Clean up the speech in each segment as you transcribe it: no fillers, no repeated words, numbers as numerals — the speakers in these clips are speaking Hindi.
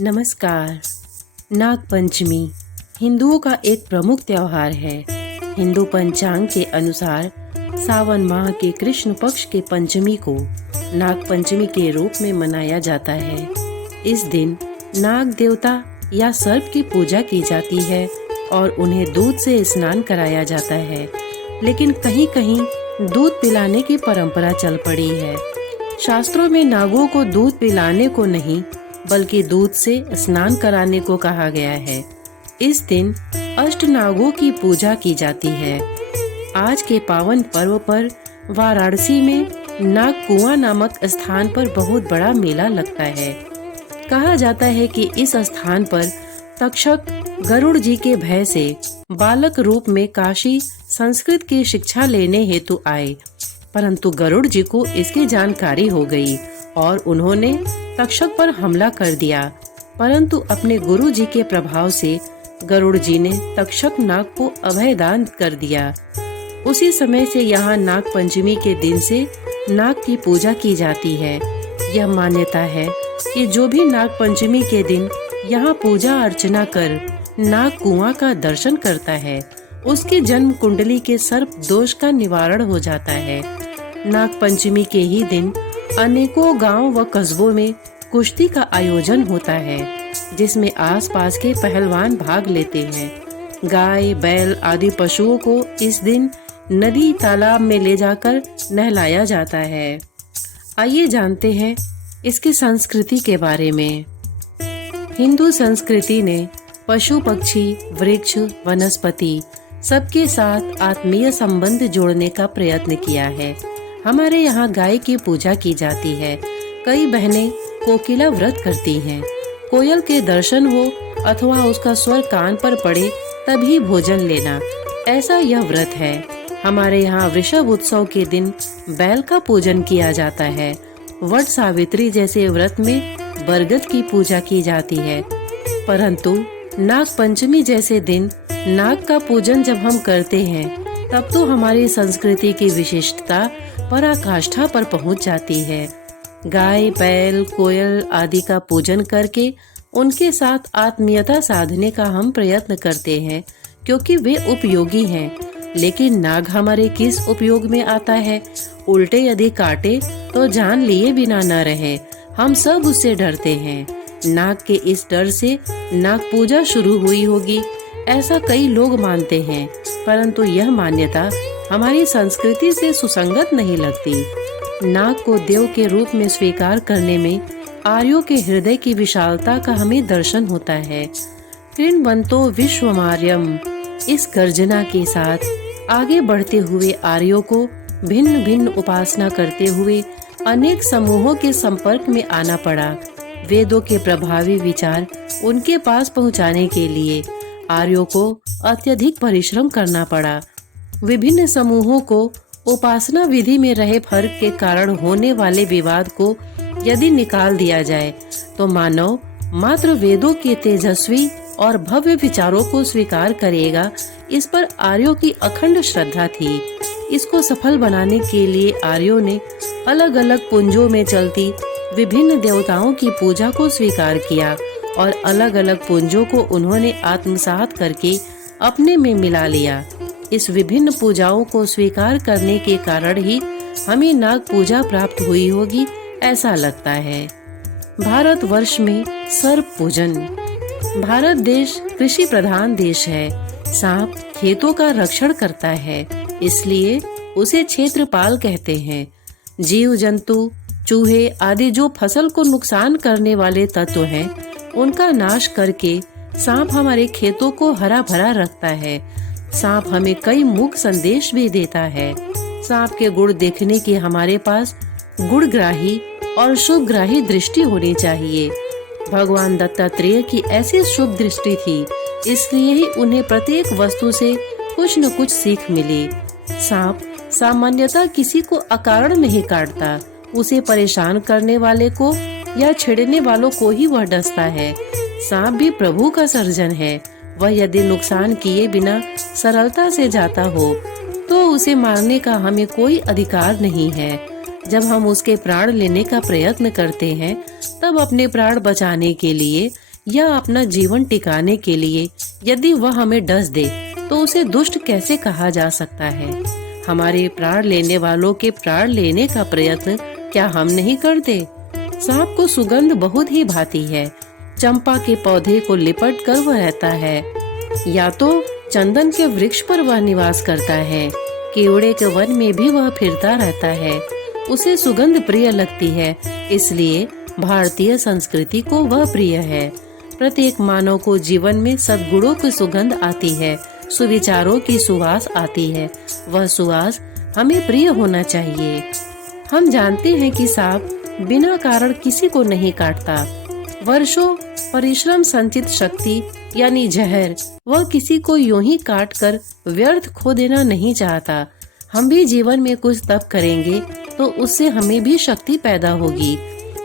नमस्कार। नाग पंचमी हिंदुओं का एक प्रमुख त्योहार है। हिंदू पंचांग के अनुसार सावन माह के कृष्ण पक्ष के पंचमी को नाग पंचमी के रूप में मनाया जाता है। इस दिन नाग देवता या सर्प की पूजा की जाती है और उन्हें दूध से स्नान कराया जाता है, लेकिन कहीं कहीं दूध पिलाने की परंपरा चल पड़ी है। शास्त्रों में नागों को दूध पिलाने को नहीं बल्कि दूध से स्नान कराने को कहा गया है। इस दिन अष्ट नागों की पूजा की जाती है। आज के पावन पर्व पर वाराणसी में नाग कुआं नामक स्थान पर बहुत बड़ा मेला लगता है। कहा जाता है कि इस स्थान पर तक्षक गरुड़ जी के भय से बालक रूप में काशी संस्कृत की शिक्षा लेने हेतु आए, परंतु गरुड़ जी को इसकी जानकारी हो गई और उन्होंने तक्षक पर हमला कर दिया। परंतु अपने गुरु जी के प्रभाव से गरुड़ जी ने तक्षक नाग को अभय दान कर दिया। उसी समय से यहाँ नाग पंचमी के दिन से नाग की पूजा की जाती है। यह मान्यता है कि जो भी नाग पंचमी के दिन यहाँ पूजा अर्चना कर नाग कुआं का दर्शन करता है, उसकी जन्म कुंडली के सर्प दोष का निवारण हो जाता है। नाग पंचमी के ही दिन अनेकों गांव व कस्बों में कुश्ती का आयोजन होता है, जिसमें आसपास के पहलवान भाग लेते हैं। गाय, बैल आदि पशुओं को इस दिन नदी तालाब में ले जाकर नहलाया जाता है। आइए जानते हैं इसकी संस्कृति के बारे में। हिंदू संस्कृति ने पशु, पक्षी, वृक्ष, वनस्पति सबके साथ आत्मीय संबंध जोड़ने का प्रयत्न किया है। हमारे यहाँ गाय की पूजा की जाती है। कई बहनें कोकिला व्रत करती हैं। कोयल के दर्शन हो अथवा उसका स्वर कान पर पड़े तभी भोजन लेना, ऐसा यह व्रत है। हमारे यहाँ वृषभ उत्सव के दिन बैल का पूजन किया जाता है। वट सावित्री जैसे व्रत में बरगद की पूजा की जाती है। परंतु नाग पंचमी जैसे दिन नाग का पूजन जब हम करते हैं, तब तो हमारी संस्कृति की विशिष्टता पराकाष्ठा पर पहुंच जाती है। गाय, बैल, कोयल आदि का पूजन करके उनके साथ आत्मीयता साधने का हम प्रयत्न करते हैं, क्योंकि वे उपयोगी हैं। लेकिन नाग हमारे किस उपयोग में आता है? उल्टे यदि काटे तो जान लिए बिना न रहे। हम सब उससे डरते हैं। नाग के इस डर से नाग पूजा शुरू हुई होगी, ऐसा कई लोग मानते हैं, परंतु यह मान्यता हमारी संस्कृति से सुसंगत नहीं लगती। नाग को देव के रूप में स्वीकार करने में आर्यों के हृदय की विशालता का हमें दर्शन होता है। कृण्वन्तो विश्वमार्यम, इस गर्जना के साथ आगे बढ़ते हुए आर्यों को भिन्न भिन्न उपासना करते हुए अनेक समूहों के संपर्क में आना पड़ा। वेदों के प्रभावी विचार उनके पास पहुंचाने के लिए आर्यों को अत्यधिक परिश्रम करना पड़ा। विभिन्न समूहों को उपासना विधि में रहे फर्क के कारण होने वाले विवाद को यदि निकाल दिया जाए तो मानव मात्र वेदों के तेजस्वी और भव्य विचारों को स्वीकार करेगा। इस पर आर्यों की अखंड श्रद्धा थी। इसको सफल बनाने के लिए आर्यों ने अलग अलग पुंजों में चलती विभिन्न देवताओं की पूजा को स्वीकार किया और अलग अलग पुंजों को उन्होंने आत्मसात करके अपने में मिला लिया। इस विभिन्न पूजाओं को स्वीकार करने के कारण ही हमें नाग पूजा प्राप्त हुई होगी, ऐसा लगता है। भारत वर्ष में सर्प पूजन। भारत देश कृषि प्रधान देश है। सांप खेतों का रक्षण करता है, इसलिए उसे क्षेत्रपाल कहते हैं। जीव जंतु, चूहे आदि जो फसल को नुकसान करने वाले तत्व हैं, उनका नाश करके सांप हमारे खेतों को हरा भरा रखता है। सांप हमें कई मूक संदेश भी देता है। सांप के गुण देखने की हमारे पास गुणग्राही और शुभग्राही दृष्टि होनी चाहिए। भगवान दत्तात्रेय की ऐसी शुभ दृष्टि थी, इसलिए ही उन्हें प्रत्येक वस्तु से कुछ न कुछ सीख मिली। सांप सामान्यतः किसी को अकारण नहीं काटता, उसे परेशान करने वाले को या छेड़ने वालों को ही वह डसता है। सांप भी प्रभु का सर्जन है। वह यदि नुकसान किए बिना सरलता से जाता हो तो उसे मारने का हमें कोई अधिकार नहीं है। जब हम उसके प्राण लेने का प्रयत्न करते हैं, तब अपने प्राण बचाने के लिए या अपना जीवन टिकाने के लिए यदि वह हमें डस दे तो उसे दुष्ट कैसे कहा जा सकता है। हमारे प्राण लेने वालों के प्राण लेने का प्रयत्न क्या हम नहीं करते। सांप को सुगंध बहुत ही भाती है। चंपा के पौधे को लिपट कर वह रहता है, या तो चंदन के वृक्ष पर वह निवास करता है, केवड़े के वन में भी वह फिरता रहता है। उसे सुगंध प्रिय लगती है, इसलिए भारतीय संस्कृति को वह प्रिय है। प्रत्येक मानव को जीवन में सद्गुणों की सुगंध आती है, सुविचारों की सुवास आती है। वह सुवास हमें प्रिय होना चाहिए। हम जानते हैं कि सांप बिना कारण किसी को नहीं काटता। वर्षों परिश्रम संचित शक्ति यानी जहर वह किसी को यूं ही काट कर व्यर्थ खो देना नहीं चाहता। हम भी जीवन में कुछ तप करेंगे तो उससे हमें भी शक्ति पैदा होगी।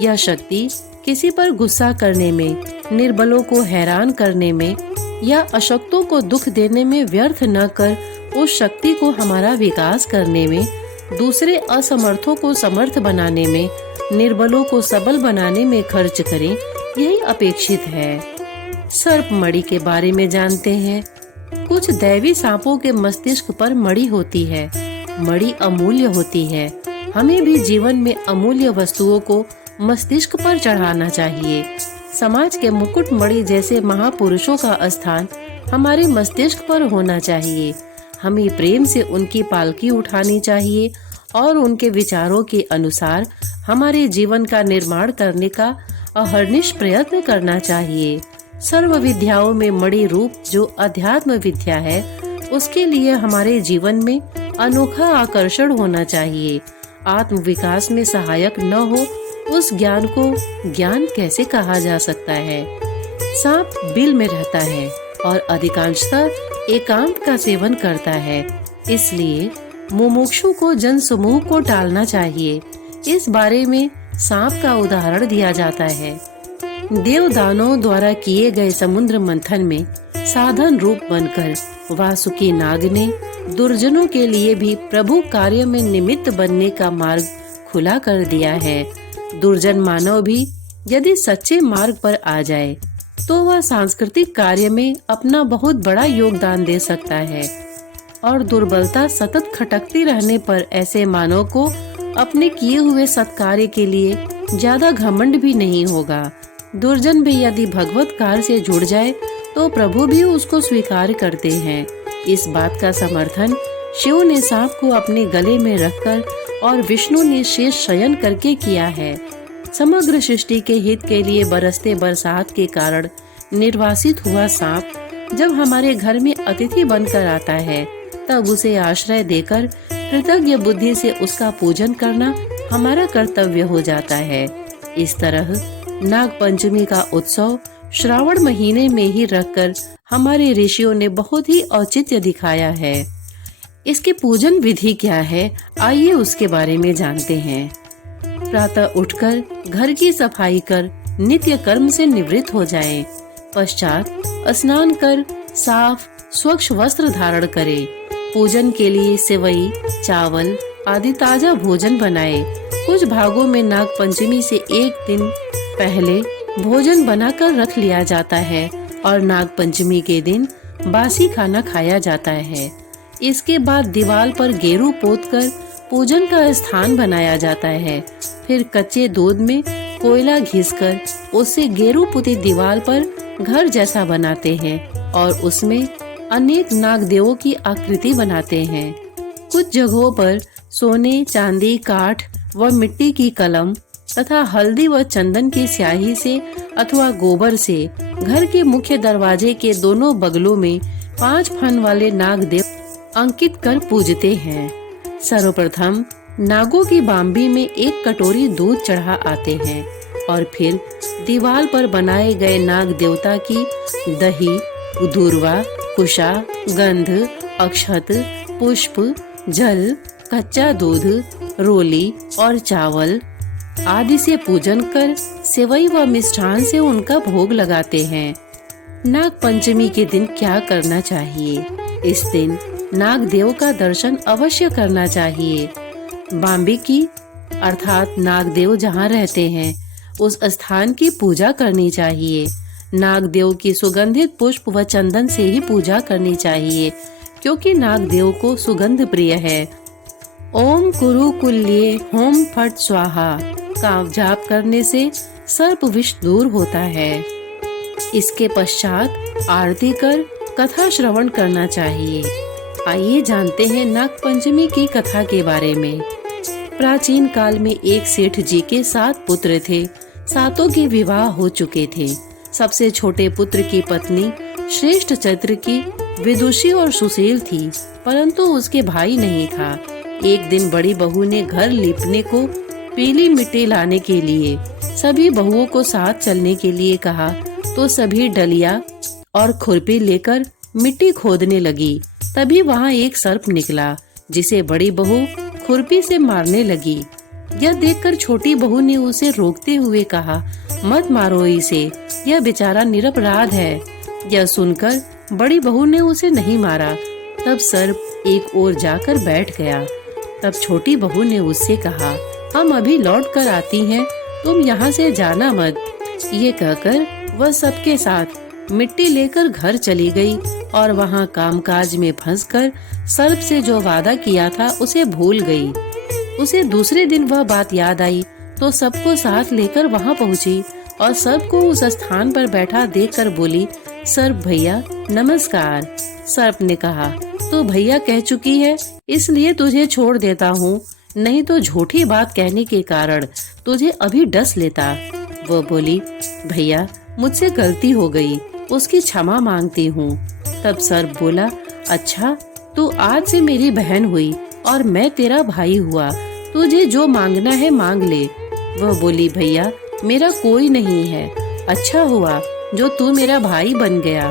यह शक्ति किसी पर गुस्सा करने में, निर्बलों को हैरान करने में या अशक्तों को दुख देने में व्यर्थ न कर उस शक्ति को हमारा विकास करने में, दूसरे असमर्थों को समर्थ बनाने में, निर्बलों को सबल बनाने में खर्च करें, यही अपेक्षित है। सर्प मणि के बारे में जानते हैं। कुछ दैवी सांपों के मस्तिष्क पर मणि होती है। मणि अमूल्य होती है। हमें भी जीवन में अमूल्य वस्तुओं को मस्तिष्क पर चढ़ाना चाहिए। समाज के मुकुट मणि जैसे महापुरुषों का स्थान हमारे मस्तिष्क पर होना चाहिए। हमें प्रेम से उनकी पालकी उठानी चाहिए और उनके विचारों के अनुसार हमारे जीवन का निर्माण करने का अहर्निश प्रयत्न करना चाहिए। सर्व विद्याओं में मणि रूप जो अध्यात्म विद्या है, उसके लिए हमारे जीवन में अनोखा आकर्षण होना चाहिए। आत्म विकास में सहायक न हो उस ज्ञान को ज्ञान कैसे कहा जा सकता है। सांप बिल में रहता है और अधिकांशतः एकांत का सेवन करता है, इसलिए मुमुक्षु को जन समूह को टालना चाहिए। इस बारे में सांप का उदाहरण दिया जाता है। देवदानों द्वारा किए गए समुद्र मंथन में साधन रूप बनकर वासुकी नाग ने दुर्जनों के लिए भी प्रभु कार्य में निमित्त बनने का मार्ग खुला कर दिया है। दुर्जन मानव भी यदि सच्चे मार्ग पर आ जाए तो वह सांस्कृतिक कार्य में अपना बहुत बड़ा योगदान दे सकता है और दुर्बलता सतत खटकती रहने पर ऐसे मानव को अपने किए हुए सत्कार्य के लिए ज्यादा घमंड भी नहीं होगा। दुर्जन भी यदि भगवत कार्य से जुड़ जाए तो प्रभु भी उसको स्वीकार करते हैं। इस बात का समर्थन शिव ने सांप को अपने गले में रखकर और विष्णु ने शेष शयन करके किया है। समग्र सृष्टि के हित के लिए बरसते बरसात के कारण निर्वासित हुआ सांप जब हमारे घर में अतिथि बनकर आता है, तब उसे आश्रय देकर कृतज्ञ बुद्धि से उसका पूजन करना हमारा कर्तव्य हो जाता है। इस तरह नाग पंचमी का उत्सव श्रावण महीने में ही रखकर हमारे ऋषियों ने बहुत ही औचित्य दिखाया है। इसके पूजन विधि क्या है, आइए उसके बारे में जानते हैं। प्रातः उठकर घर की सफाई कर नित्य कर्म से निवृत्त हो जाएं। पश्चात स्नान कर साफ स्वच्छ वस्त्र धारण करें। पूजन के लिए सेवई, चावल आदि ताजा भोजन बनाएं। कुछ भागों में नाग पंचमी से एक दिन पहले भोजन बनाकर रख लिया जाता है और नाग पंचमी के दिन बासी खाना खाया जाता है। इसके बाद दीवार पर गेरू पोतकर पूजन का स्थान बनाया जाता है। फिर कच्चे दूध में कोयला घिसकर उससे गेरू पुती दीवार पर घर जैसा बनाते हैं और उसमें अनेक नागदेवों की आकृति बनाते हैं। कुछ जगहों पर सोने, चांदी, काठ व मिट्टी की कलम तथा हल्दी व चंदन की स्याही से अथवा गोबर से घर के मुख्य दरवाजे के दोनों बगलों में 5 फन वाले नागदेव अंकित कर पूजते हैं। सर्वप्रथम नागों की बाम्बी में एक कटोरी दूध चढ़ा आते हैं और फिर दीवार पर बनाए गए नाग देवता की दही, दूर्वा, कुशा, गंध, अक्षत, पुष्प, जल, कच्चा दूध, रोली और चावल आदि से पूजन कर सेवई व मिष्ठान से उनका भोग लगाते हैं। नाग पंचमी के दिन क्या करना चाहिए? इस दिन नाग देव का दर्शन अवश्य करना चाहिए। बाम्बी की अर्थात नाग देव जहाँ रहते हैं उस स्थान की पूजा करनी चाहिए। नागदेव की सुगंधित पुष्प व चंदन से ही पूजा करनी चाहिए, क्योंकि नागदेव को सुगंध प्रिय है। ओम कुरु कुल्ये होम फट स्वाहा का जाप करने से सर्प विष दूर होता है। इसके पश्चात आरती कर कथा श्रवण करना चाहिए। आइए जानते हैं नाग पंचमी की कथा के बारे में। प्राचीन काल में एक सेठ जी के 7 पुत्र थे। सातों के विवाह हो चुके थे। सबसे छोटे पुत्र की पत्नी श्रेष्ठ चरित्र की विदुषी और सुशील थी, परंतु उसके भाई नहीं था। एक दिन बड़ी बहू ने घर लीपने को पीली मिट्टी लाने के लिए सभी बहुओं को साथ चलने के लिए कहा, तो सभी डलिया और खुरपी लेकर मिट्टी खोदने लगी। तभी वहाँ एक सर्प निकला, जिसे बड़ी बहू खुरपी से मारने लगी। यह देखकर छोटी बहू ने उसे रोकते हुए कहा, मत मारो इसे, यह बेचारा निरपराध है। यह सुनकर बड़ी बहू ने उसे नहीं मारा। तब सर्प एक ओर जाकर बैठ गया। तब छोटी बहू ने उससे कहा, हम अभी लौट कर आती हैं, तुम यहाँ से जाना मत। ये कहकर वह सबके साथ मिट्टी लेकर घर चली गई और वहाँ कामकाज में फंसकर सर्प से जो वादा किया था उसे भूल गई। उसे दूसरे दिन वह बात याद आई तो सबको साथ लेकर वहाँ पहुँची और सर्प को उस स्थान पर बैठा देखकर बोली, सर्प भैया नमस्कार। सर्प ने कहा, तू भैया कह चुकी है इसलिए तुझे छोड़ देता हूँ, नहीं तो झूठी बात कहने के कारण तुझे अभी डस लेता। वो बोली, भैया मुझसे गलती हो गई, उसकी क्षमा मांगती हूँ। तब सर्प बोला, अच्छा तू आज से मेरी बहन हुई और मैं तेरा भाई हुआ, तुझे जो मांगना है मांग ले। वह बोली, भैया मेरा कोई नहीं है, अच्छा हुआ जो तू मेरा भाई बन गया।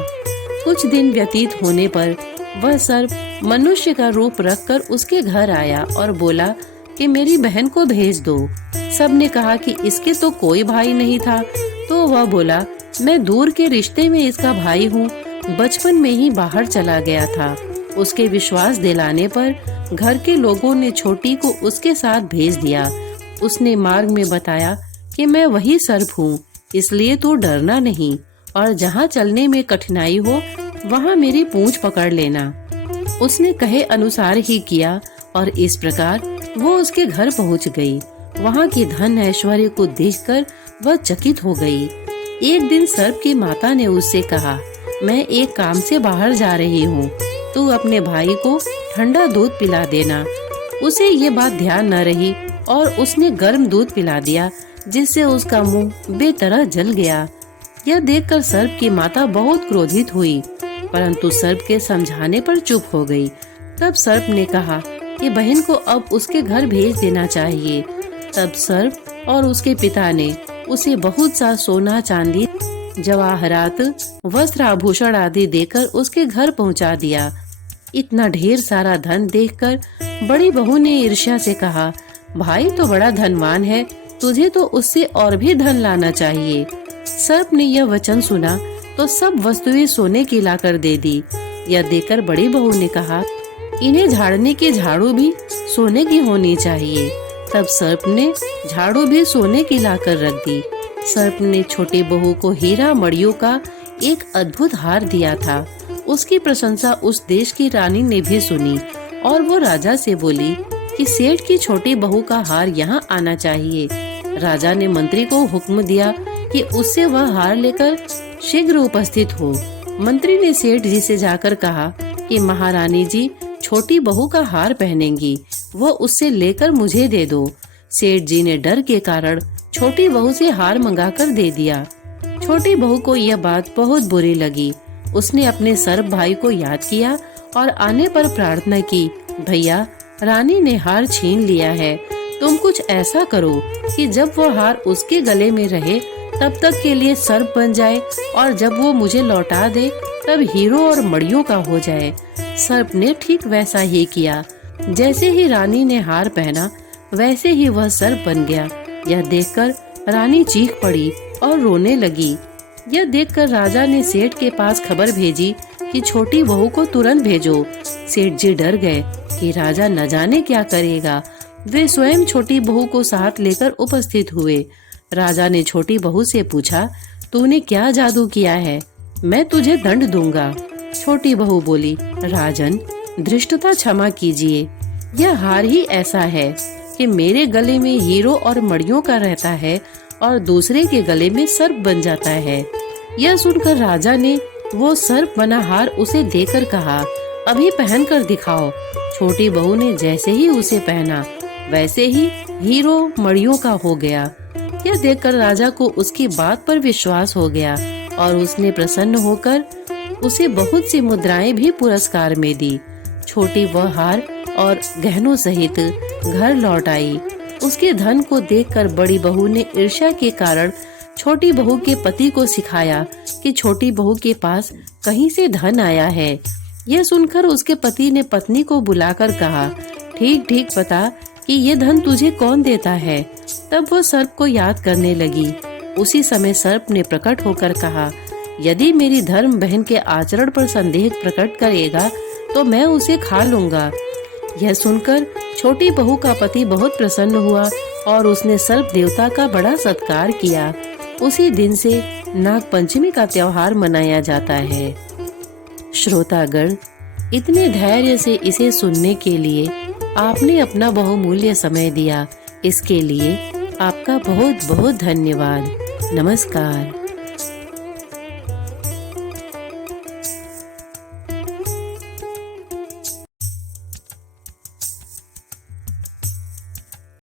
कुछ दिन व्यतीत होने पर वह सर्प मनुष्य का रूप रखकर उसके घर आया और बोला कि मेरी बहन को भेज दो। सबने कहा कि इसके तो कोई भाई नहीं था, तो वह बोला, मैं दूर के रिश्ते में इसका भाई हूँ, बचपन में ही बाहर चला गया था। उसके विश्वास दिलाने पर घर के लोगों ने छोटी को उसके साथ भेज दिया। उसने मार्ग में बताया कि मैं वही सर्प हूँ, इसलिए तू डरना नहीं और जहाँ चलने में कठिनाई हो वहाँ मेरी पूंछ पकड़ लेना। उसने कहे अनुसार ही किया और इस प्रकार वो उसके घर पहुँच गई। वहाँ की धन ऐश्वर्य को देखकर वह चकित हो गई। एक दिन सर्प की माता ने उससे कहा, मैं एक काम से बाहर जा रही हूँ, तू अपने भाई को ठंडा दूध पिला देना। उसे ये बात ध्यान न रही और उसने गर्म दूध पिला दिया, जिससे उसका मुंह बेतरह जल गया। यह देखकर सर्प की माता बहुत क्रोधित हुई, परंतु सर्प के समझाने पर चुप हो गई। तब सर्प ने कहा कि बहन को अब उसके घर भेज देना चाहिए। तब सर्प और उसके पिता ने उसे बहुत सा सोना चांदी जवाहरात वस्त्र आभूषण आदि देकर उसके घर पहुंचा दिया। इतना ढेर सारा धन देखकर बड़ी बहू ने ईर्ष्या से कहा, भाई तो बड़ा धनवान है, तुझे तो उससे और भी धन लाना चाहिए। सर्प ने यह वचन सुना तो सब वस्तुएं सोने की लाकर दे दी। यह देखकर बड़ी बहू ने कहा, इन्हें झाड़ने की झाड़ू भी सोने की होनी चाहिए। तब सर्प ने झाड़ू भी सोने की लाकर रख दी। सर्प ने छोटी बहू को हीरा मड़ियों का एक अद्भुत हार दिया था। उसकी प्रशंसा उस देश की रानी ने भी सुनी और वो राजा से बोली कि सेठ की छोटी बहू का हार यहाँ आना चाहिए। राजा ने मंत्री को हुक्म दिया कि उससे वह हार लेकर शीघ्र उपस्थित हो। मंत्री ने सेठ जी से जाकर कहा कि महारानी जी छोटी बहू का हार पहनेंगी, वो उससे लेकर मुझे दे दो। सेठ जी ने डर के कारण छोटी बहू से हार मंगाकर दे दिया। छोटी बहू को यह बात बहुत बुरी लगी। उसने अपने सर्प भाई को याद किया और आने पर प्रार्थना की, भैया रानी ने हार छीन लिया है, तुम कुछ ऐसा करो कि जब वो हार उसके गले में रहे तब तक के लिए सर्प बन जाए और जब वो मुझे लौटा दे तब हीरो और मड़ियों का हो जाए। सर्प ने ठीक वैसा ही किया। जैसे ही रानी ने हार पहना वैसे ही वह सर्प बन गया। यह देखकर रानी चीख पड़ी और रोने लगी। यह देखकर राजा ने सेठ के पास खबर भेजी कि छोटी बहू को तुरंत भेजो। सेठ जी डर गए कि राजा न जाने क्या करेगा। वे स्वयं छोटी बहू को साथ लेकर उपस्थित हुए। राजा ने छोटी बहू से पूछा, तूने क्या जादू किया है? मैं तुझे दंड दूंगा। छोटी बहू बोली, राजन, धृष्टता क्षमा कीजिए। यह हार ही ऐसा है कि मेरे गले में हीरो और मड़ियों का रहता है और दूसरे के गले में सर्प बन जाता है। यह सुनकर राजा ने वो सर्प बना हार उसे देकर कहा, अभी पहन कर दिखाओ। छोटी बहू ने जैसे ही उसे पहना वैसे ही हीरो मड़ियों का हो गया। यह देखकर राजा को उसकी बात पर विश्वास हो गया और उसने प्रसन्न होकर उसे बहुत सी मुद्राएं भी पुरस्कार में दी। छोटी वह हार और गहनों सहित घर लौट आई। उसके धन को देखकर बड़ी बहू ने ईर्ष्या के कारण छोटी बहू के पति को सिखाया कि छोटी बहू के पास कहीं से धन आया है। यह सुनकर उसके पति ने पत्नी को बुलाकर कहा, ठीक ठीक बता कि ये धन तुझे कौन देता है। तब वो सर्प को याद करने लगी। उसी समय सर्प ने प्रकट होकर कहा, यदि मेरी धर्म बहन के आचरण पर संदेह प्रकट करेगा तो मैं उसे खा लूंगा। यह सुनकर छोटी बहू का पति बहुत प्रसन्न हुआ और उसने सर्प देवता का बड़ा सत्कार किया। उसी दिन से नाग पंचमी का त्योहार मनाया जाता है। श्रोतागण, इतने धैर्य से इसे सुनने के लिए आपने अपना बहुमूल्य समय दिया, इसके लिए आपका बहुत बहुत धन्यवाद। नमस्कार।